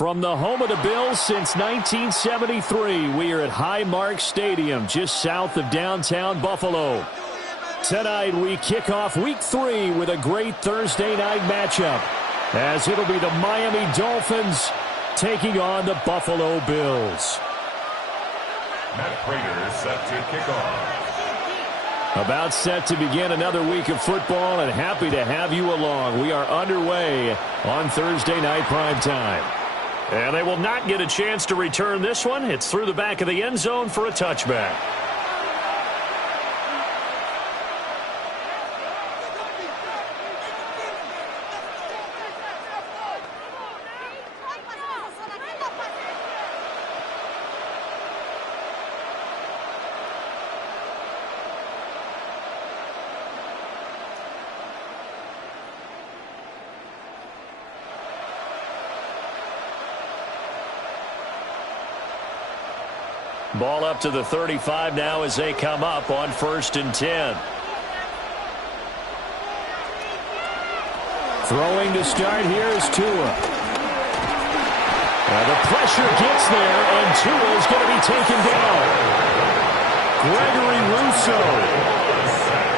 From the home of the Bills since 1973, we are at Highmark Stadium, just south of downtown Buffalo. Tonight, we kick off Week 3 with a great Thursday night matchup, as it'll be the Miami Dolphins taking on the Buffalo Bills. Matt Prater set to kick off. About set to begin another week of football, and happy to have you along. We are underway on Thursday night primetime. And they will not get a chance to return this one. It's through the back of the end zone for a touchback. Ball up to the 35 now as they come up on 1st and 10. Throwing to start here is Tua. The pressure gets there, and Tua is going to be taken down. Gregory Rousseau.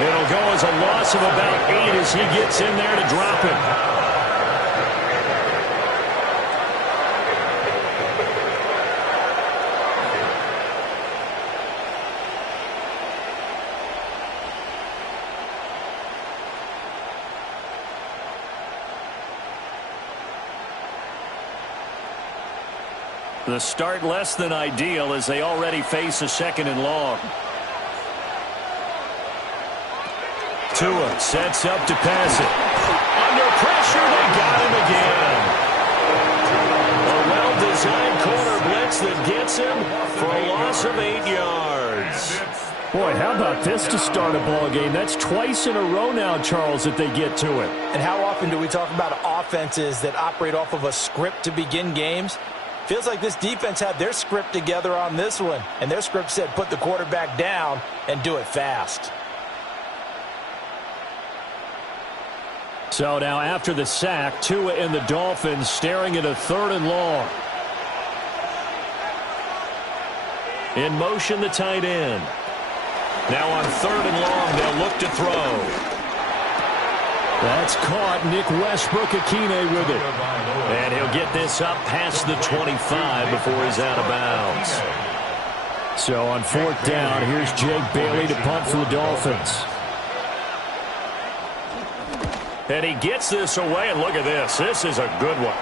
It'll go as a loss of about 8 as he gets in there to drop him. The start less than ideal as they already face a 2nd and long. Tua sets up to pass it. Under pressure, they got him again. A well-designed corner blitz that gets him for a loss of 8 yards. Boy, how about this to start a ball game? That's twice in a row now, Charles, that they get to it. And how often do we talk about offenses that operate off of a script to begin games? Feels like this defense had their script together on this one, and their script said put the quarterback down and do it fast. So now after the sack, Tua and the Dolphins staring at a 3rd and long. In motion, the tight end. Now on 3rd and long, they'll look to throw. That's caught. Nick Westbrook-Akine with it. And he'll get this up past the 25 before he's out of bounds. So on 4th down, here's Jake Bailey to punt for the Dolphins. And he gets this away, and look at this. This is a good one.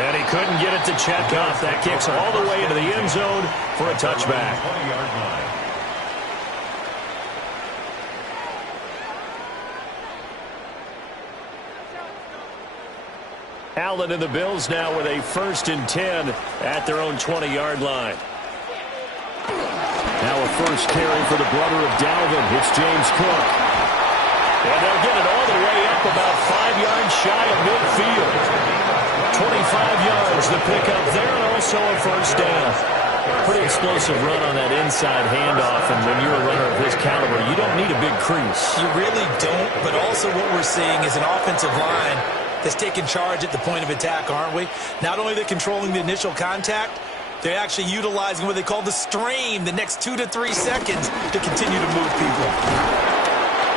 And he couldn't get it to check off. That kicks all the way into the end zone for a touchback. 20-yard line. Allen and the Bills now with a 1st and 10 at their own 20-yard line. Now a first carry for the brother of Dalvin. It's James Cook. And they'll get it all the way up about 5 yards shy of midfield. 25 yards the pickup there, and also a 1st down. Pretty explosive run on that inside handoff, and when you're a runner of his caliber, you don't need a big crease. You really don't, but also what we're seeing is an offensive line that's taking charge at the point of attack, aren't we? Not only are they controlling the initial contact, they're actually utilizing what they call the strain, the next 2 to 3 seconds to continue to move people.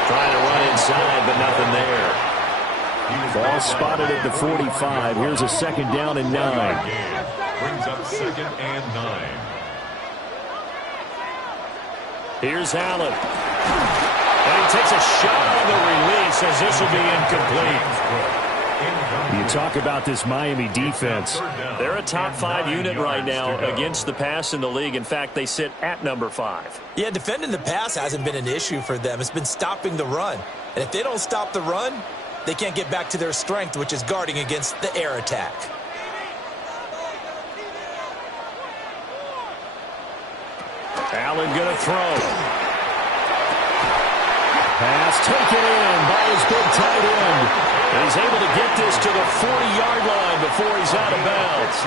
Trying to run inside, but nothing there. Ball spotted at the 45. Here's a 2nd down and 9. Brings up 2nd and 9. Here's Allen. And he takes a shot on the release as this will be incomplete. You talk about this Miami defense. They're a top 5 unit right now against the pass in the league. In fact, they sit at number 5. Yeah, defending the pass hasn't been an issue for them. It's been stopping the run. And if they don't stop the run, they can't get back to their strength, which is guarding against the air attack. Allen going to throw. Pass taken in by his big tight end. And he's able to get this to the 40-yard line before he's out of bounds.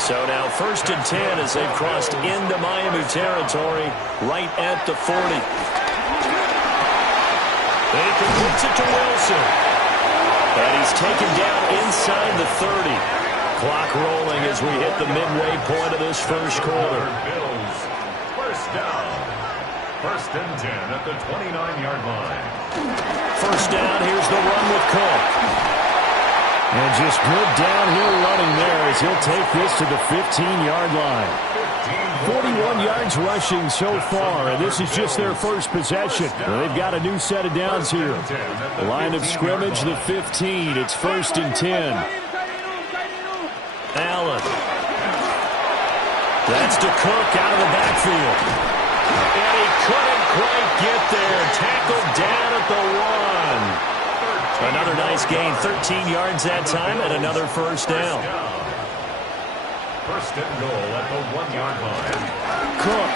So now 1st and 10 as they've crossed into Miami territory right at the 40. They completes it to Wilson. And he's taken down inside the 30. Clock rolling as we hit the midway point of this first quarter. Bills, first down. First and 10 at the 29-yard line. First down, here's the run with Cook. And just good downhill running there as he'll take this to the 15-yard line. 41 yards rushing so far, and this is just their first possession. They've got a new set of downs here. Line of scrimmage, the 15. It's first and 10. Allen. That's to Cook out of the backfield. And he couldn't quite get there. Tackled down at the 1. Another nice gain, 13 yards that time, and another first down. First and goal at the 1-yard line. Cook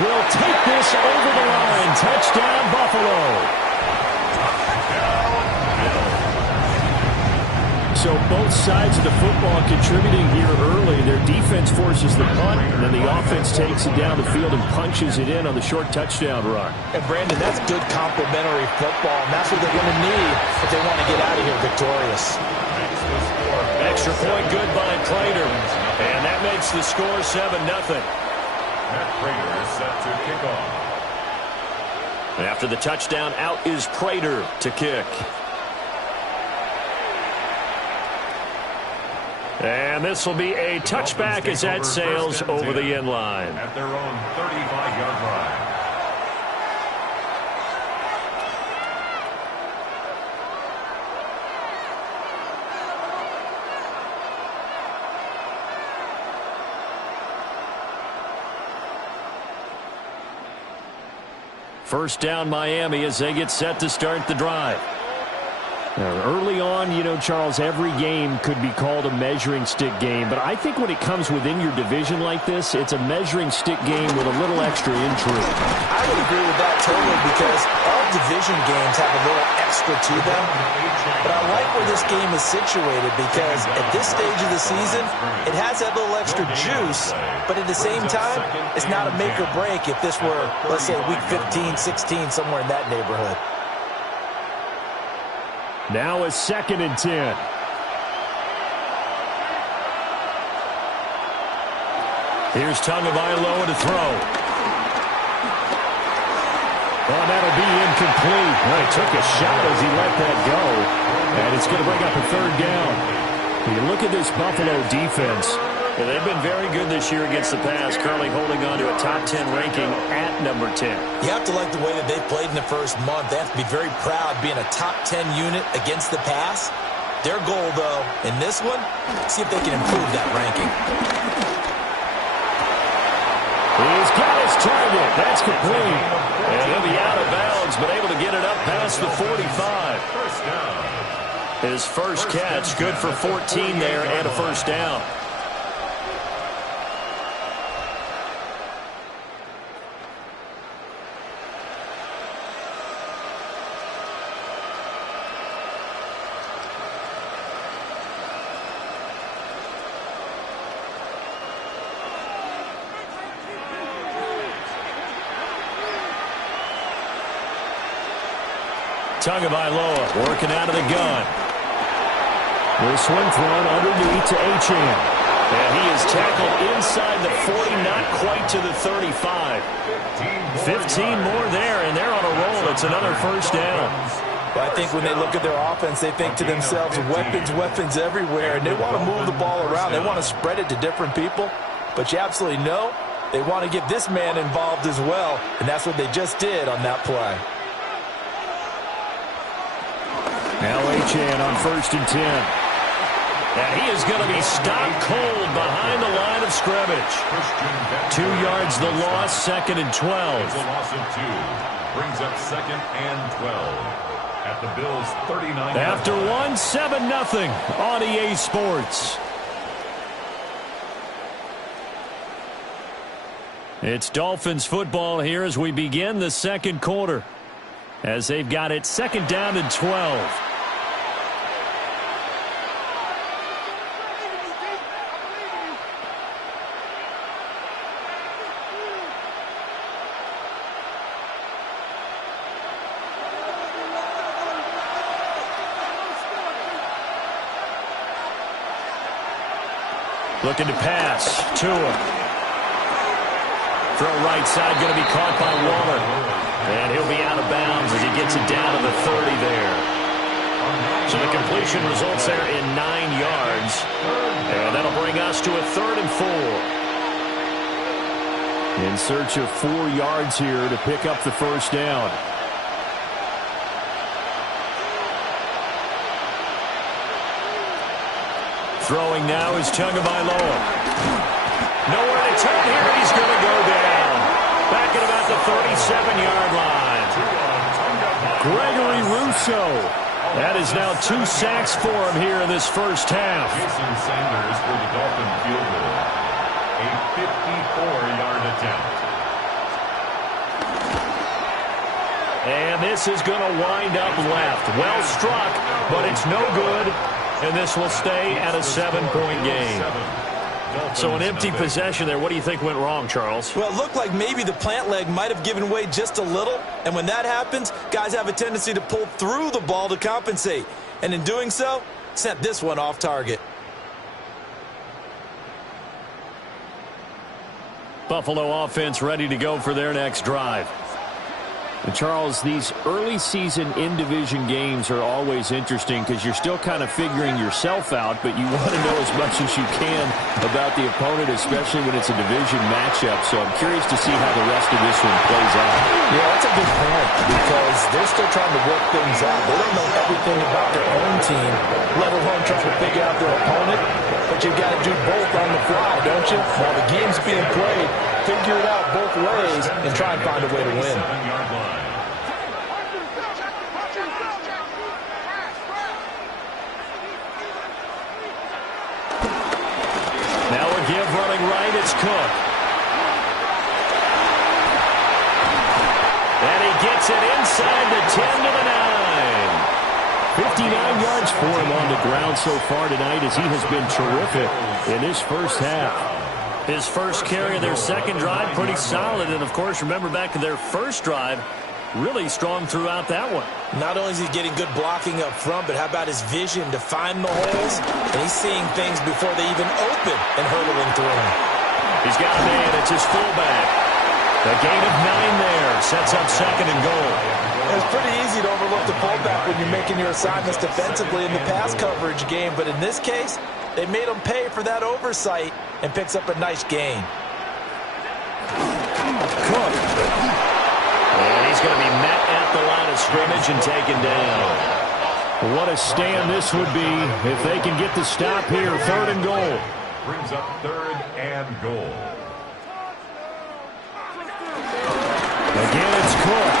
will take this over the line. Touchdown, Buffalo. So both sides of the football contributing here early. Their defense forces the punt, and then the offense takes it down the field and punches it in on the short touchdown run. And, Brandon, that's good complementary football, and that's what they're going to need if they want to get out of here victorious. Extra point good by Prater. And that makes the score 7-0. Matt Prater is set to kick off. After the touchdown, out is Prater to kick. And this will be a touchback as that sails over the end line. At their own 35-yard line. First down, Miami, as they get set to start the drive. Early on, you know, Charles, every game could be called a measuring stick game. But I think when it comes within your division like this, it's a measuring stick game with a little extra intrigue. I would agree with that totally because all division games have a little extra to them. But I like where this game is situated because at this stage of the season, it has that little extra juice. But at the same time, it's not a make or break if this were, let's say, week 15, 16, somewhere in that neighborhood. Now a second and 10. Here's Tagovailoa to throw. Oh, that'll be incomplete. Well, he took a shot as he let that go. And it's going to bring up a third down. You look at this Buffalo defense. Yeah, they've been very good this year against the pass, currently holding on to a top 10 ranking at number 10. You have to like the way that they've played in the first month. They have to be very proud being a top 10 unit against the pass. Their goal, though, in this one, see if they can improve that ranking. He's got his target. That's complete. And he'll be out of bounds, but able to get it up past the 45. First down. His first catch, good for 14 there and a first down. Tagovailoa working out of the gun. This one thrown underneath to Achane. And he is tackled inside the 40, not quite to the 35. 15 more there, and they're on a roll. It's another first down. But I think when they look at their offense, they think to themselves, weapons, weapons everywhere. And they want to move the ball around. They want to spread it to different people. But you absolutely know they want to get this man involved as well. And that's what they just did on that play. Now Achane on first and 10. And he is going to be stopped cold behind the line of scrimmage. 2 yards the loss, second and 12. It's a loss of 2. Brings up second and 12. At the Bills' 39. After 1, 7-0 on EA Sports. It's Dolphins football here as we begin the second quarter. As they've got it second down and 12. Looking to pass. Tua. Throw right side, going to be caught by Waller. And he'll be out of bounds as he gets it down to the 30 there. So the completion results there in 9 yards. And that'll bring us to a 3rd and 4. In search of 4 yards here to pick up the first down. Throwing now is Tagovailoa. Nowhere to turn here. He's going to go down. Back at about the 37-yard line. Gregory Rousseau. That is now 2 sacks for him here in this first half. Jason Sanders for the Dolphin field goal. A 54-yard attempt. And this is going to wind up left. Well struck, but it's no good. And this will stay at a 7-point game. So an empty possession there. What do you think went wrong, Charles? Well, it looked like maybe the plant leg might have given way just a little. And when that happens, guys have a tendency to pull through the ball to compensate. And in doing so, sent this one off target. Buffalo offense ready to go for their next drive. And Charles, these early season in-division games are always interesting because you're still kind of figuring yourself out, but you want to know as much as you can about the opponent, especially when it's a division matchup. So I'm curious to see how the rest of this one plays out. Yeah, that's a good point because they're still trying to work things out. They don't know everything about their own team, let alone trying to figure out their opponent. But you've got to do both on the fly, don't you? While the game's being played, figure it out both ways and try and find a way to win. Now a give running right, it's Cook. And he gets it inside the 10 to the 9. 59 yards for him on the ground so far tonight as he has been terrific in this first half. His first carry of their second drive, pretty solid. And, of course, remember back to their first drive, really strong throughout that one. Not only is he getting good blocking up front, but how about his vision to find the holes? And he's seeing things before they even open and hurdling through them. He's got a man. It's his fullback. A gain of 9 there. Sets up 2nd and goal. It's pretty easy to overlook the fullback when you're making your assignments defensively in the pass coverage game. But in this case, they made him pay for that oversight and picks up a nice gain. Cook. And he's going to be met at the line of scrimmage and taken down. What a stand this would be if they can get the stop here. 3rd and goal. Brings up 3rd and goal. Again, it's Cook.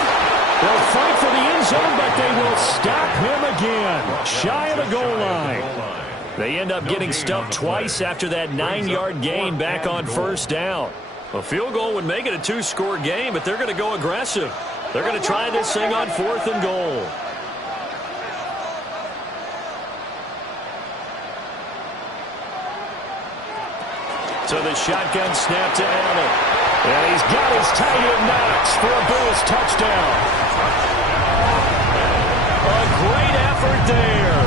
They'll fight for the end zone, but they will stop him again. Shy of the goal line. They end up getting stuffed twice after that 9-yard gain back on first down. A field goal would make it a 2-score game, but they're going to go aggressive. They're going to try this thing on 4th and goal. So the shotgun snap to Allen. And he's got his tight end Knox for a Bills touchdown. A great effort there.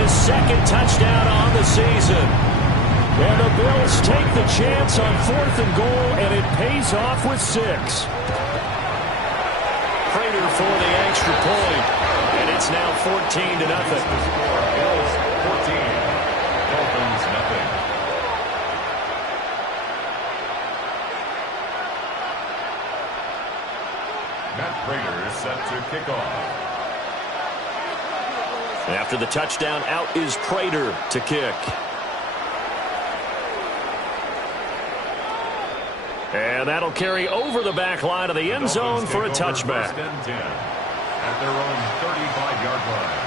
His 2nd touchdown on the season. And the Bills take the chance on 4th and goal, and it pays off with 6. Prater for the extra point. And it's now 14-0. Bills 14. Dolphins nothing. Matt Prater is set to kick off. After the touchdown, out is Prater to kick. And that'll carry over the back line of the end zone for a touchback. 1st and 10 at their own 35-yard line.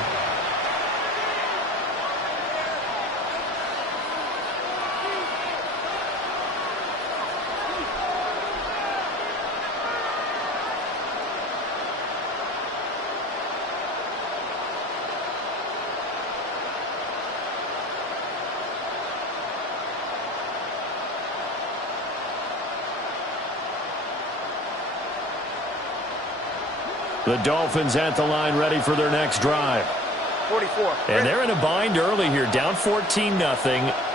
The Dolphins at the line ready for their next drive. 44. And they're in a bind early here, down 14-0.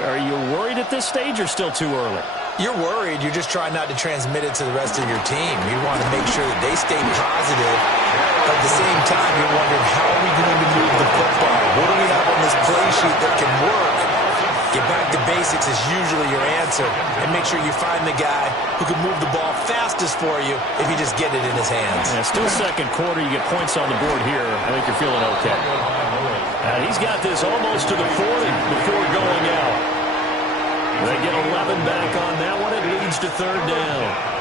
Are you worried at this stage or still too early? You're worried. You're just trying not to transmit it to the rest of your team. You want to make sure that they stay positive. But at the same time, you're wondering, how are we going to move the football? What do we have on this play sheet that can work? Get back to basics is usually your answer. And make sure you find the guy who can move the ball fastest for you if you just get it in his hands. Yeah, still second quarter. You get points on the board here. I think you're feeling okay. He's got this almost to the 40 before going out. They get 11 back on that one. It leads to third down.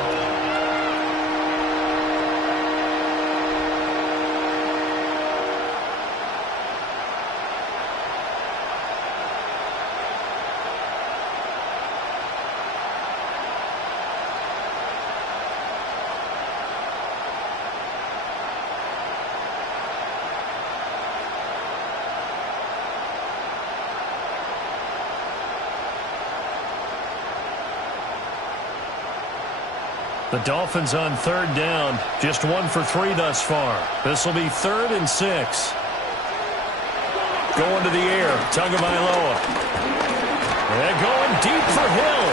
The Dolphins on third down, just 1 for 3 thus far. This will be 3rd and 6. Going to the air, Tagovailoa. And going deep for Hill.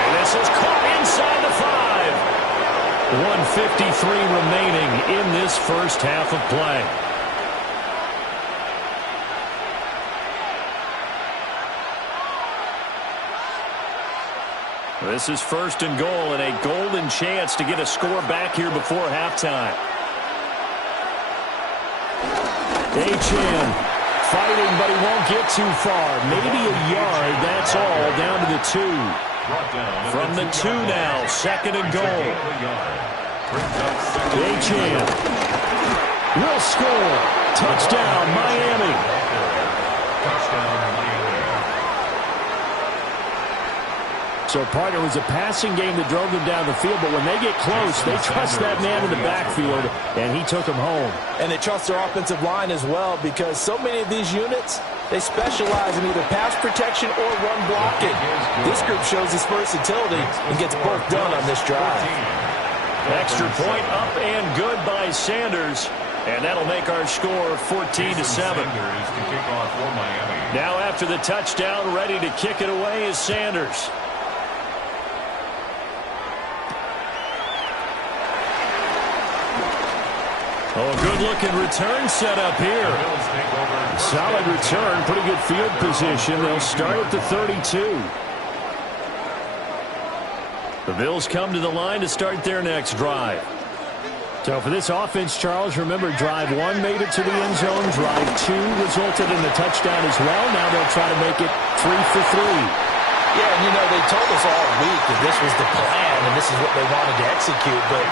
And this is caught inside the 5. 1:53 remaining in this first half of play. This is 1st and goal and a golden chance to get a score back here before halftime. Achane fighting, but he won't get too far. Maybe a yard, that's all, down to the 2. From the 2 now, 2nd and goal. Achane will score. Touchdown, Miami. So, partner, it was a passing game that drove them down the field, but when they get close, they trust that man in the backfield, and he took them home. And they trust their offensive line as well, because so many of these units, they specialize in either pass protection or run blocking. This group shows his versatility and gets both done on this drive. Extra point up and good by Sanders, and that'll make our score 14-7. Now after the touchdown, ready to kick it away is Sanders. Oh, good-looking return set up here. Solid return, pretty good field position. They'll start at the 32. The Bills come to the line to start their next drive. So for this offense, Charles, remember, drive 1 made it to the end zone. Drive 2 resulted in a touchdown as well. Now they'll try to make it 3 for 3. Yeah, and you know, they told us all week that this was the plan and this is what they wanted to execute, but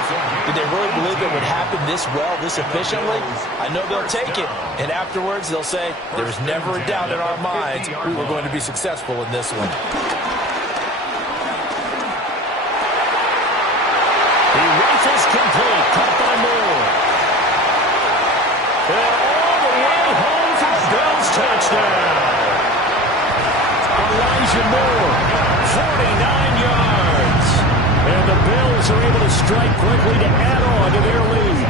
did they really believe it would happen this well, this efficiently? I know they'll take it, and afterwards they'll say, there's never a doubt in our minds we were going to be successful in this one. He rifles complete, caught by Moore. And all the way home for a Bills touchdown. Elijah Moore, 49 yards. And the Bills are able to strike quickly to add on to their lead.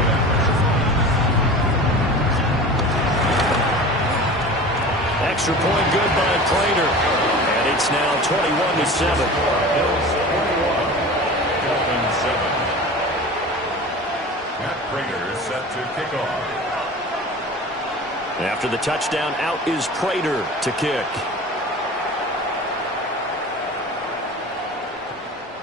Extra point good by Prater. And it's now 21-7. Bills 21, Dolphins 7. Matt Prater set to kick off. After the touchdown, out is Prater to kick.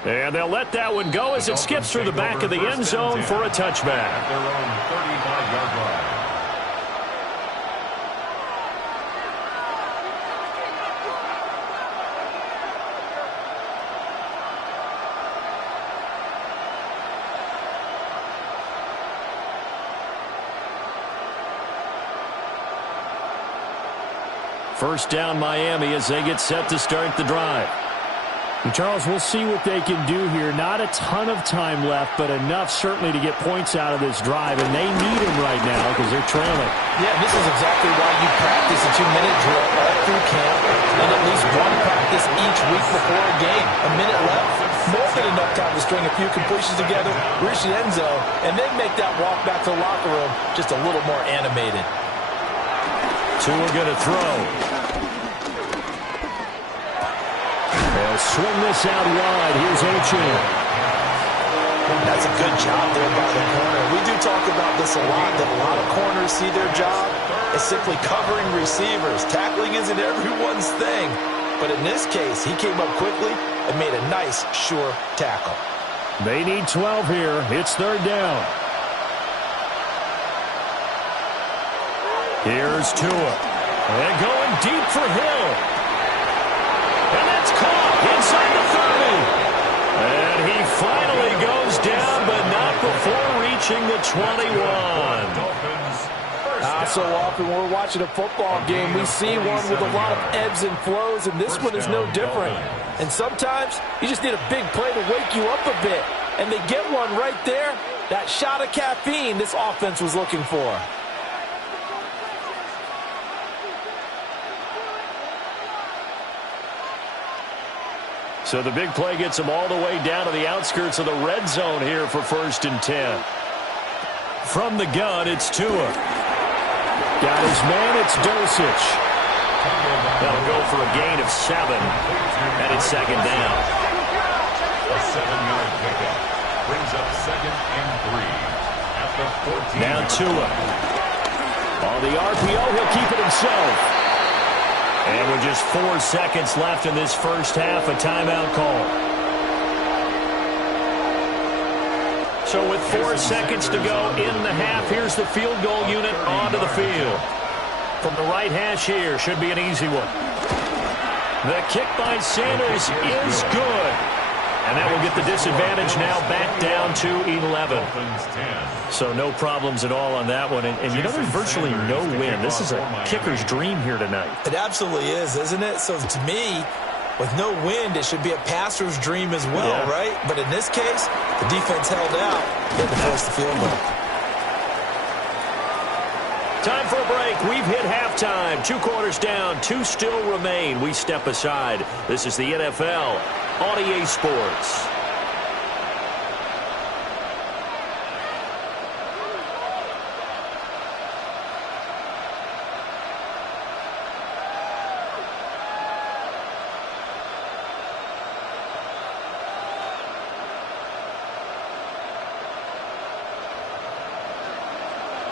And they'll let that one go as it skips through the back of the end zone for a touchback. At their own 35-yard line. First down, Miami, as they get set to start the drive. And Charles, we'll see what they can do here. Not a ton of time left, but enough certainly to get points out of this drive. And they need him right now because they're trailing. Yeah, this is exactly why you practice a 2-minute drill all through camp and at least one practice each week before a game. A minute left. More than enough time to string a few completions together, reach the end zone, and then make that walk back to the locker room just a little more animated. Tua going to throw. They'll swing this out wide. Here's Achane. That's a good job there by the corner. We do talk about this a lot, that a lot of corners see their job as simply covering receivers. Tackling isn't everyone's thing. But in this case, he came up quickly and made a nice, sure tackle. They need 12 here. It's third down. Here's Tua. And going deep for Hill. And that's caught inside the 30. And he finally goes down, but not before reaching the 21. So often when we're watching a football game, we see one with a lot of ebbs and flows, and this one is no different. And sometimes you just need a big play to wake you up a bit. And they get one right there. That shot of caffeine this offense was looking for. So the big play gets them all the way down to the outskirts of the red zone here for 1st and 10. From the gun, it's Tua. Got his man, it's Dosich. That'll go for a gain of 7. And it's second down. A 7-yard pickup brings up 2nd and 3 at the 14. Now Tua. On the RPO, he'll keep it himself. And with just 4 seconds left in this first half, a timeout call. So with 4 seconds to go in the half, here's the field goal unit onto the field. From the right hash here, should be an easy one. The kick by Sanders is good. And that will get the disadvantage now back down to 11. So no problems at all on that one. And you know, there's virtually no wind. This is a kicker's dream here tonight. It absolutely is, isn't it? So to me, with no wind, it should be a passer's dream as well, right? But in this case, the defense held out. They had to force the field goal. Time for a break. We've hit halftime. 2 quarters down. 2 still remain. We step aside. This is the NFL on EA Sports.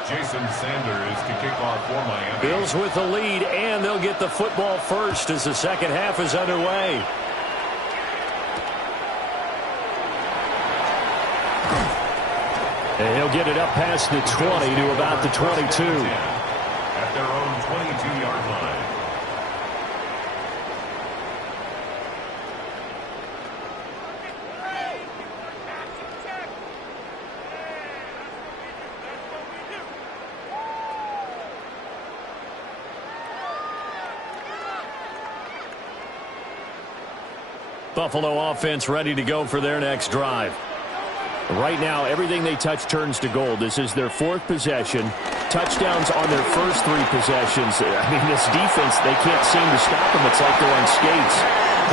Jason Sanders to kick off for Miami. Bills with the lead, and they'll get the football first as the second half is underway. And he'll get it up past the 20 to about the 22. At their own 22-yard line. Buffalo offense ready to go for their next drive. Right now, everything they touch turns to gold. This is their 4th possession. Touchdowns on their first 3 possessions. I mean, this defense, they can't seem to stop them. It's like they're on skates.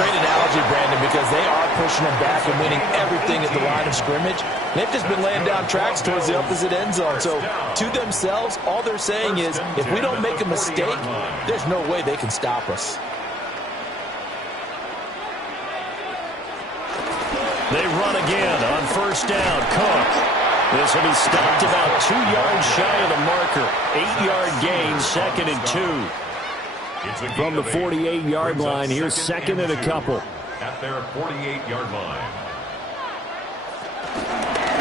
Great analogy, Brandon, because they are pushing them back and winning everything at the line of scrimmage. They've just been laying down tracks towards the opposite end zone. So to themselves, all they're saying is, if we don't make a mistake, there's no way they can stop us. They run again on first down. Cook. This will be stopped about 2 yards shy of the marker. 8-yard gain, 2nd and 2. From the 48-yard line, here's 2nd and a couple. At their 48-yard line.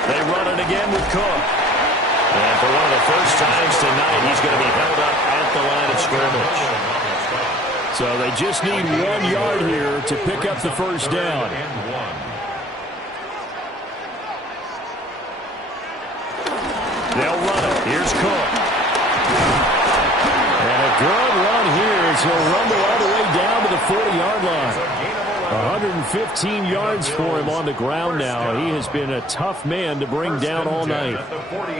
They run it again with Cook. And for one of the first times tonight, he's going to be held up at the line of scrimmage. So they just need 1 yard here to pick up the first down. They'll run it. Here's Cook. And a good run here as he'll rumble all the way down to the 40-yard line. 115 yards for him on the ground now. He has been a tough man to bring down all night.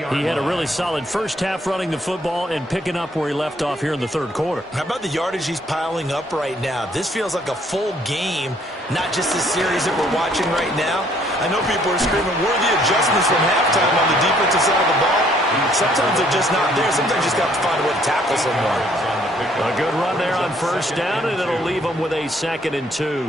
He had a really solid first half running the football and picking up where he left off here in the third quarter. How about the yardage he's piling up right now? This feels like a full game, not just a series that we're watching right now. I know people are screaming, worthy adjustments from halftime on the defensive side of the ball. Sometimes they're just not there. Sometimes you just got to find a way to tackle someone. A good run there on first down, and it'll leave them with a 2nd and 2.